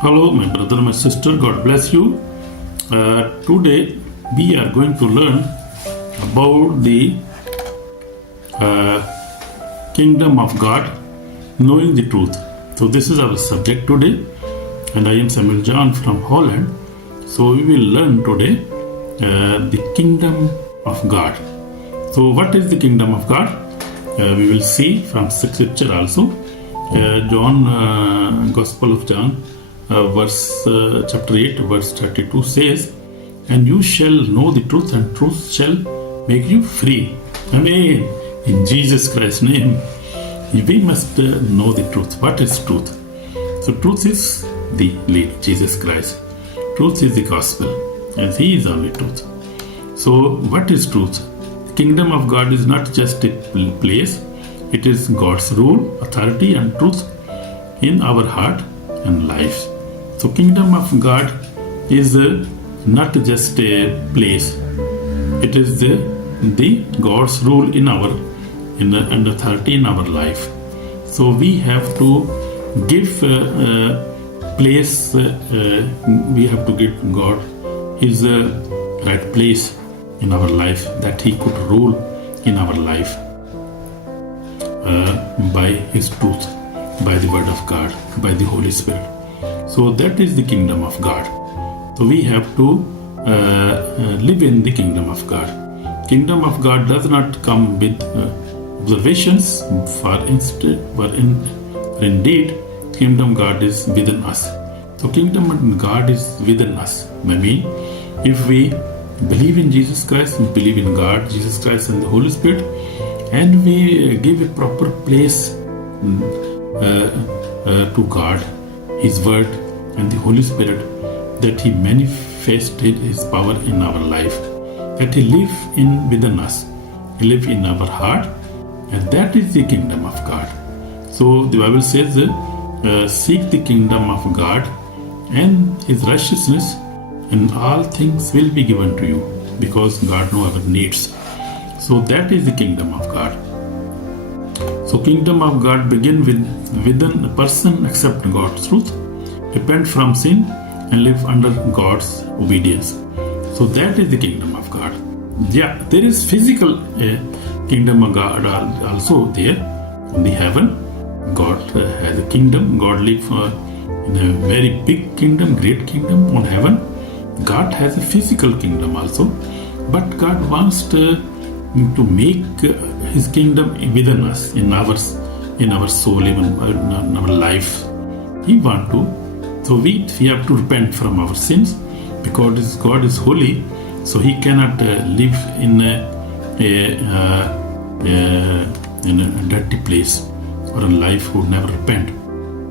Hello, my brother, my sister, God bless you. Today we are going to learn about the kingdom of God, knowing the truth. So this is our subject today, and I am Samuel John from Holland. So we will learn today the kingdom of God. So what is the kingdom of God? We will see from scripture also. Gospel of John, chapter 8, verse 32 says, "And you shall know the truth, and truth shall make you free." Amen. In Jesus Christ's name, we must know the truth. What is truth? So truth is the lead, Jesus Christ. Truth is the gospel, and He is only truth. So what is truth? The kingdom of God is not just a place. It is God's rule, authority, and truth in our heart and life. So kingdom of God is not just a place. It is the God's rule and authority in our life. So we have to give place. We have to give God His right place in our life, that He could rule in our life by His truth, by the Word of God, by the Holy Spirit. So that is the kingdom of God. So we have to live in the kingdom of God. Kingdom of God does not come with observations, indeed, kingdom God is within us. So kingdom of God is within us. I mean, if we believe in Jesus Christ, we believe in God, Jesus Christ, and the Holy Spirit, and we give a proper place to God, His Word, and the Holy Spirit, that He manifested His power in our life, that He live within us, He live in our heart, and that is the kingdom of God. So the Bible says, seek the kingdom of God and His righteousness, and all things will be given to you, because God knows our needs. So that is the kingdom of God. So kingdom of God begin within a person accept God's truth, repent from sin, and live under God's obedience. So that is the kingdom of God. Yeah, there is physical kingdom of God also there in the heaven. God has a kingdom. God lives in a very big kingdom, great kingdom on heaven. God has a physical kingdom also, but God wants to make His kingdom within us, in our soul, even in our life. He wants to. So we have to repent from our sins, because God is holy. So He cannot live in a dirty place, or a life who never repent.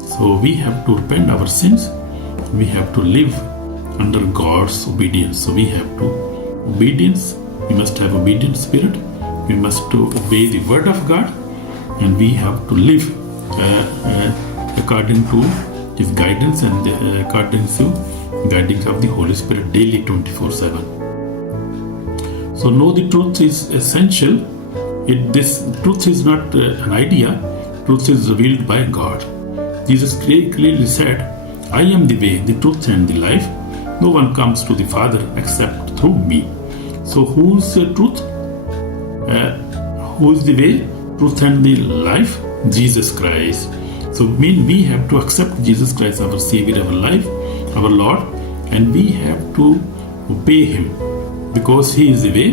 So we have to repent our sins. We have to live under God's obedience. So we have to obedience. We must have obedient spirit. We must to obey the word of God, and we have to live according to His guidance and according to guidance of the Holy Spirit daily 24/7. So know the truth is essential. This truth is not an idea. Truth is revealed by God. Jesus clearly said, "I am the way, the truth, and the life. No one comes to the Father except through me." So who's the truth? Who is the way, truth, and the life? Jesus Christ. So we have to accept Jesus Christ, our Savior, our life, our Lord, and we have to obey Him, because He is the way,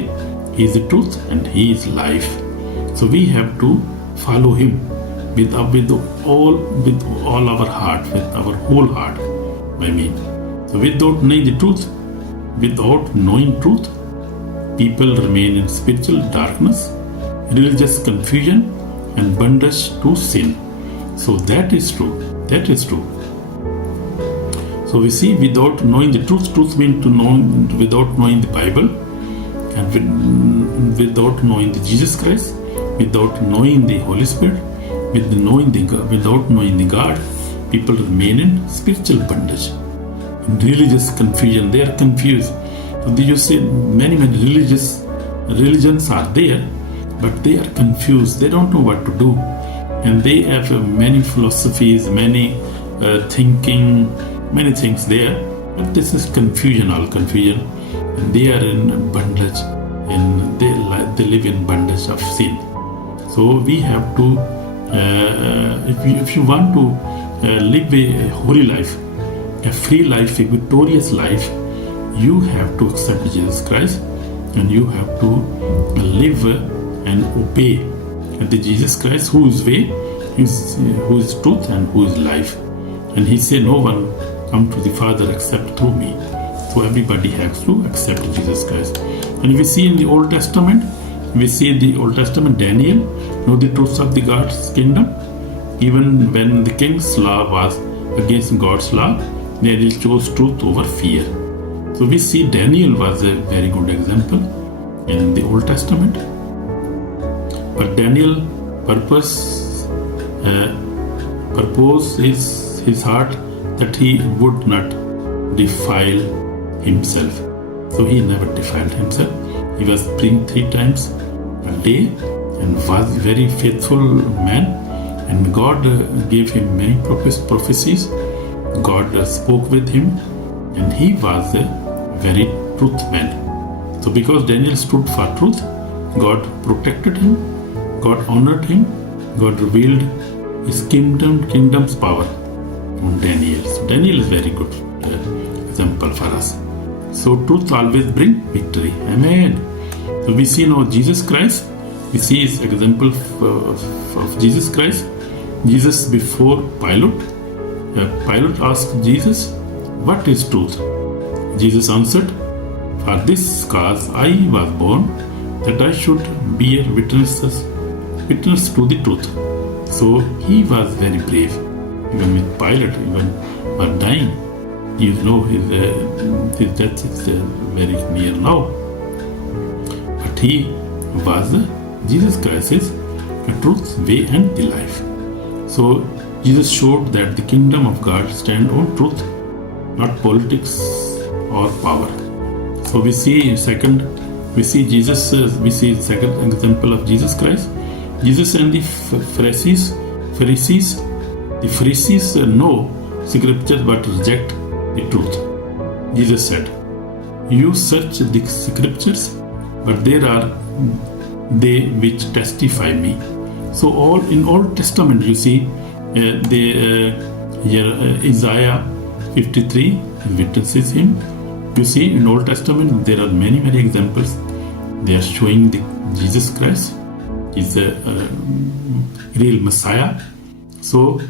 He is the truth, and He is life. So we have to follow Him with all our heart, with our whole heart. So without knowing truth, people remain in spiritual darkness, religious confusion, and bondage to sin. So that is true. That is true. So we see, without knowing the truth, truth means to know without knowing the Bible, and without knowing the Jesus Christ, without knowing the Holy Spirit, without knowing the God, people remain in spiritual bondage, in religious confusion. They are confused. So you see, many religions are there, but they are confused. They don't know what to do, and they have many philosophies, many thinking, many things there, but this is confusion, all confusion. And they are in bondage, and they live in bondage of sin. So we have to, if you want to live a holy life, a free life, a victorious life, you have to accept Jesus Christ, and you have to live and obey the Jesus Christ, who is way, who is truth, and who is life. And he said, no one come to the Father except through me. So everybody has to accept Jesus Christ. And we see in the Old Testament, Daniel know the truths of the God's kingdom. Even when the king's law was against God's law, Daniel chose truth over fear. So we see Daniel was a very good example in the Old Testament. But Daniel purposed his heart that he would not defile himself. So he never defiled himself. He was praying 3 times a day and was a very faithful man. And God gave him many prophecies. God spoke with him, and he was a very truth man. So because Daniel stood for truth, God protected him, God honored him, God revealed his kingdom's power on Daniel. So Daniel is very good example for us. So truth always brings victory. Amen. So we see now Jesus Christ. We see his example of Jesus Christ. Jesus before Pilate. Pilate asked Jesus, what is truth? Jesus answered, for this cause I was born, that I should bear witness to the truth. So he was very brave. Even with Pilate, even while dying, you know his death is very near now. But Jesus Christ is the truth, way, and the life. So Jesus showed that the kingdom of God stands on truth, not politics or power. So we see second example of Jesus Christ. Jesus and the Pharisees know scriptures but reject the truth. Jesus said, you search the scriptures, but there are they which testify me. So in Old Testament you see Isaiah 53 witnesses him. You see in Old Testament there are many examples. They are showing Jesus Christ is a real Messiah. So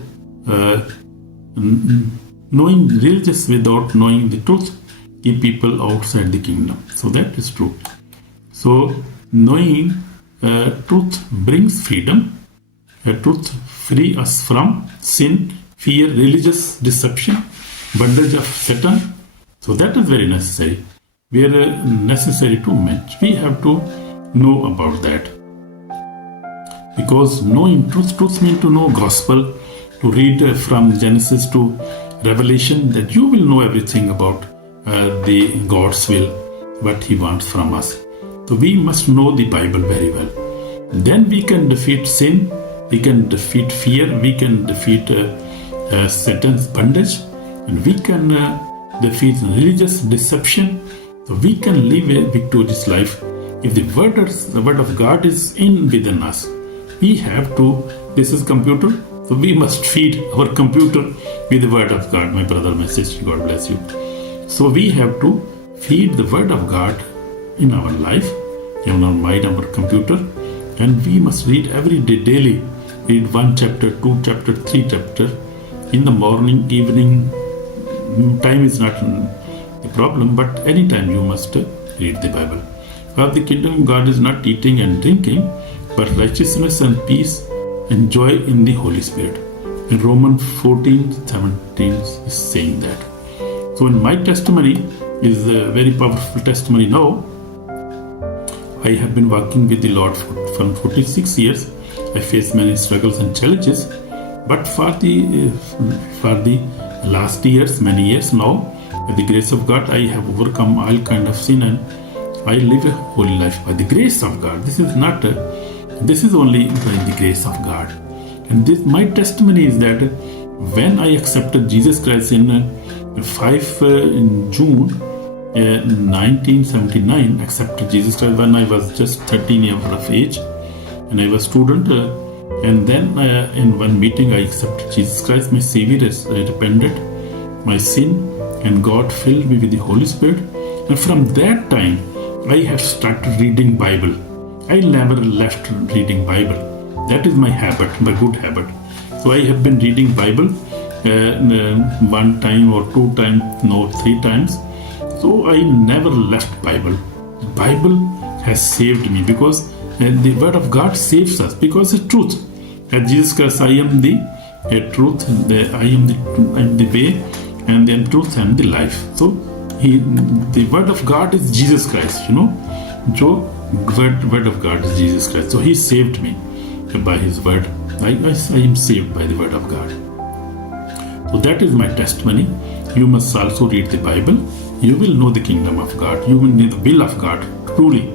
knowing religious without knowing the truth keep people outside the kingdom. So that is true. So knowing truth brings freedom. Truth free us from sin, fear, religious deception, bondage of Satan. So that is very necessary. We are necessary to match. We have to know about that. Because knowing truth means to know gospel, to read from Genesis to Revelation, that you will know everything about the God's will, what He wants from us. So we must know the Bible very well. Then we can defeat sin, we can defeat fear, we can defeat Satan's bondage, and we can defeat religious deception. So we can live a victorious life if the word of God is in within us. We have to, this is computer, so we must feed our computer with the word of God. My brother, my sister, God bless you. So we have to feed the word of God in our life, in our mind, our computer, and we must read every day, daily. Read 1 chapter, 2 chapter, 3 chapter in the morning, evening. Time is not the problem, but anytime you must read the Bible. For the kingdom of God is not eating and drinking, but righteousness and peace and joy in the Holy Spirit. In Romans 14:17 is saying that. So in my testimony is a very powerful testimony now. I have been working with the Lord for 46 years. I faced many struggles and challenges, but for the last years, many years now, by the grace of God, I have overcome all kind of sin and I live a holy life by the grace of God. This is only by the grace of God. And my testimony is that when I accepted Jesus Christ in 5 in June 1979, accepted Jesus Christ when I was just 13 years of age, and I was a student. And then in one meeting, I accepted Jesus Christ, my Savior, repented my sin, and God filled me with the Holy Spirit. And from that time, I have started reading Bible. I never left reading Bible. That is my habit, my good habit. So I have been reading Bible one time or two times, no, 3 times. So I never left Bible. Bible has saved me because the Word of God saves us because it's truth. As Jesus Christ, I am the truth, I am the way, and then truth and the life. So the Word of God is Jesus Christ, So Word of God is Jesus Christ. So He saved me by His Word. I am saved by the Word of God. So that is my testimony. You must also read the Bible. You will know the kingdom of God. You will know the will of God truly.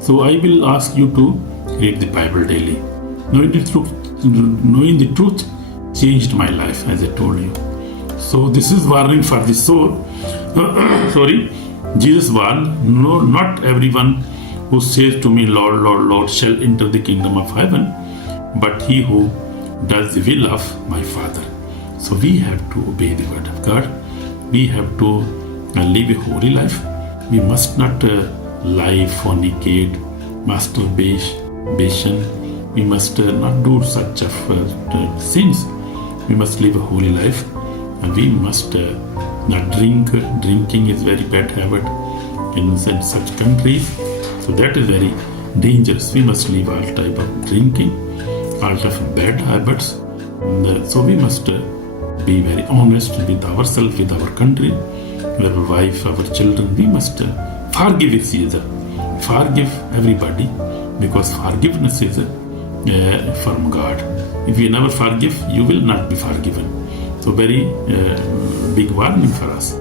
So I will ask you to read the Bible daily. Knowing the truth changed my life, as I told you. So this is warning for the soul. Sorry, Jesus warned, no, not everyone who says to me, Lord, Lord, Lord, shall enter the kingdom of heaven, but he who does the will of my Father. So we have to obey the word of God. We have to live a holy life. We must not lie, fornicate, masturbation. We must not do such of sins. We must live a holy life, and we must not drink. Drinking is very bad habit in such countries. So that is very dangerous. We must leave all type of drinking, all type of bad habits. So we must be very honest with ourselves, with our country, with our wife, our children. We must forgive each other. Forgive everybody, because forgiveness is from God. If you never forgive, you will not be forgiven. So very big warning for us.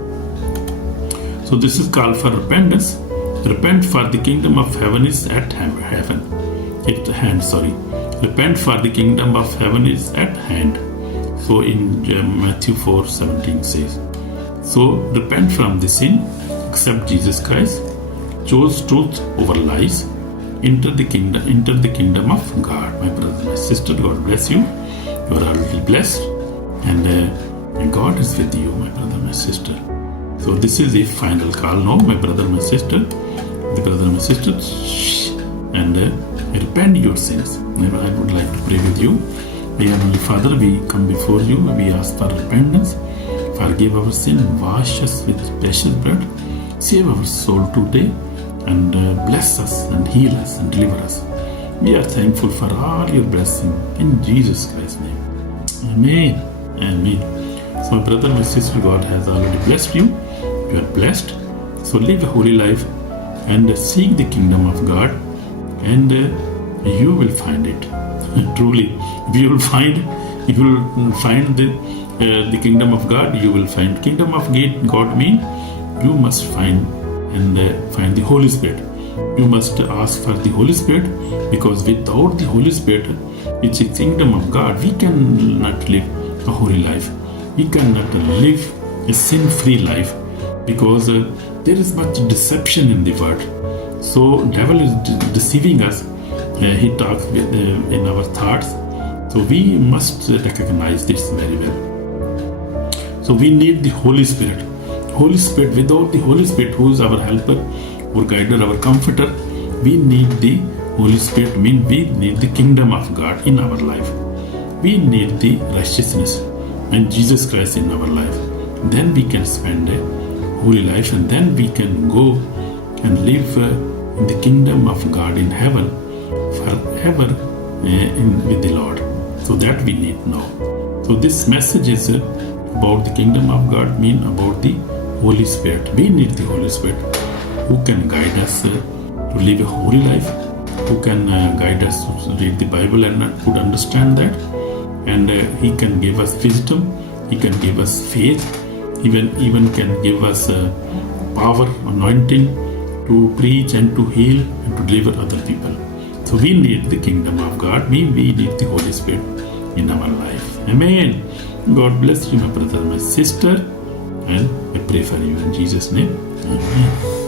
So this is called for repentance. Repent, for the kingdom of heaven is at hand. Repent, for the kingdom of heaven is at hand. So in Matthew 4:17 says. So repent from the sin, accept Jesus Christ, choose truth over lies, enter the kingdom of God. My brother, my sister, God bless you. You are already blessed, and God is with you, my brother, my sister. So this is a final call now, my brother, my sister. The brother, my sister, and repent your sins. I would like to pray with you. My Heavenly Father, we come before you. We ask for repentance. Forgive our sin, wash us with precious blood, save our soul today, and bless us and heal us and deliver us. We are thankful for all your blessing in Jesus Christ's name. Amen. Amen. So my brother, my sister, God has already blessed you. You are blessed. So live a holy life and seek the kingdom of God, and you will find it. Truly, if you will find the kingdom of God, you will find kingdom of God mean you must find the Holy Spirit. You must ask for the Holy Spirit, because without the Holy Spirit, which is kingdom of God, we cannot live a holy life. We cannot live a sin-free life, because there is much deception in the world. So devil is deceiving us. He talks in our thoughts. So we must recognize this very well. So we need the Holy Spirit. Holy Spirit, without the Holy Spirit, who is our helper, our guider, our comforter, we need the Holy Spirit, we need the kingdom of God in our life. We need the righteousness and Jesus Christ in our life. Then we can spend a holy life, and then we can go and live in the kingdom of God in heaven forever with the Lord. So that we need now. So this message is about the kingdom of God, mean about the Holy Spirit. We need the Holy Spirit who can guide us to live a holy life, who can guide us to read the Bible and could understand that, and He can give us wisdom, He can give us faith, even can give us power, anointing to preach and to heal and to deliver other people. So we need the kingdom of God. We need the Holy Spirit in our life. Amen. God bless you, my brother, my sister. and I pray for you in Jesus' name. Amen.